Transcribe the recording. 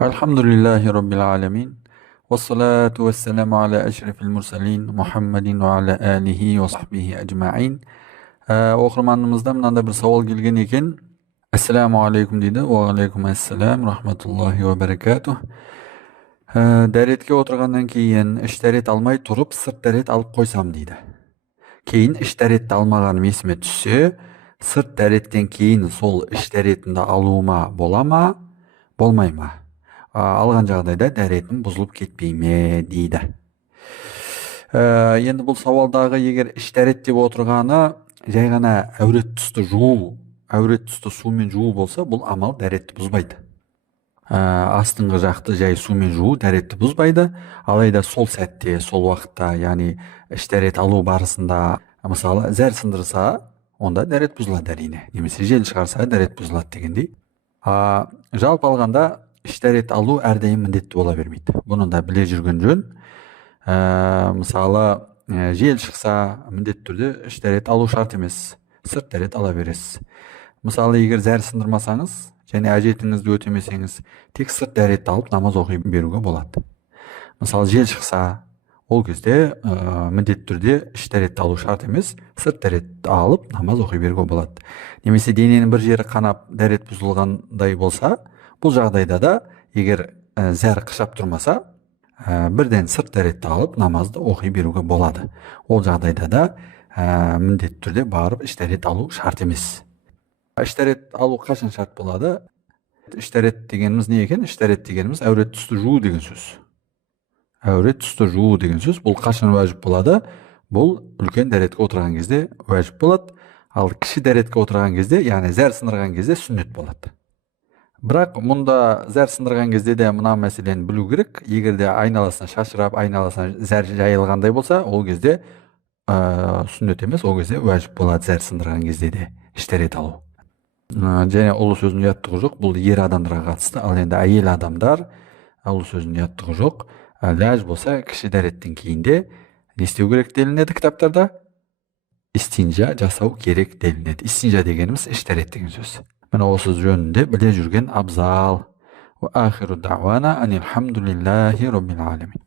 Alhamdulillahi Rabbil Alamin. Wassalatu wassalamu ala ashrafil mursalin Muhammadin va ala alihi va sahbihi ajma'in. O'qirmanimizda menda bir savol kelgan ekan. Assalomu alaykum deydi. Va alaykum assalom rahmatullohi va barakatuh. Daretga o'tirgandan keyin ishtaret almay turib, sirt daret olib qo'ysam deydi. Keyin ishtaretni almaganim esime tushsa, sirt daretdan keyin sol ishtaretni aluvma bo'lama, bo'lmayma? Algan жағдайда дәретім бұзылып кетпейме дейді. Енді бұл сауалдағы егер іштәрет деп отырғаны жай ғана әурет тұсты жуу, әурет тұсты сумен жуу болса, бұл амал дәретті бұзбайды. Астыңғы жақты жай сумен жуу дәретті бұзбайды. Алайда сол сәтте, сол уақытта, яғни іштәрет алу барысында, мысалы, зәр сындырса, онда дәрет бұзылады әрине. Немесе жел шығарса, дәрет бұзылады дегендей. Жалпы алғанда іштәрет алу әрдайым міндетті бола бермейді. Бұны да біле жүрген жөн. Мысалы, жел шықса, міндетті түрде іштәрет алу шарт емес. Сырт дәрет ала бересіз. Мысалы, егер зәр сындырмасаңыз, және әжетіңізді өтемесеңіз, тек сырт дәретті алып намаз оқи беруге болады. Мысалы, жел шықса, ол кезде міндетті түрде іштәретті алу шарт емес, сырт дәретті алып намаз оқи беруге болады. Немесе дененің бір жері қанап дәрет бұзылғандай болса, бұл жағдайда да егер зәр қышап тұрмаса, бірден сырт дәретті алып намазды оқи беруге болады. Ол жағдайда да міндетті түрде барып іштәрет алу шарт емес. Іштәрет алу қашан шарт болады? Іштәрет дегеніміз не екен? Іштәрет дегеніміз әурет тұсты жуу деген сөз. Әурет тұсты жуу деген сөз. Бұл қашан уәжіп болады? Бұл үлкен дәретке отырған кезде уәжіп болады. Ал кіші дәретке отырған кезде, яғни зәр сындырған кезде сүннет болады. Бірақ мұнда зәр сындырған кезде де мына мәселені білу керек. Егер де айналасына шашырап, айналасына зәр жайылғандай болса, ол кезде сүннет емес, ол кезде уәжіп болады зәр сындырған кезде де іштәрет алу. Және ұлы сөздің ұяттығы жоқ, бұл ер адамдарға қатысты. Ал енді әйел адамдар ұлы сөздің ұяттығы жоқ. Ләж болса, кіші дәреттен кейінде не істеу керек делінеді кітаптарда? Истинжа жасау керек делінеді. Истинжа дегеніміз іштәрет деген сөз. Мына осы жөнінде біле жүрген абзал. Ва ахиру дa'вана анил хамдулиллахи роббил аламин.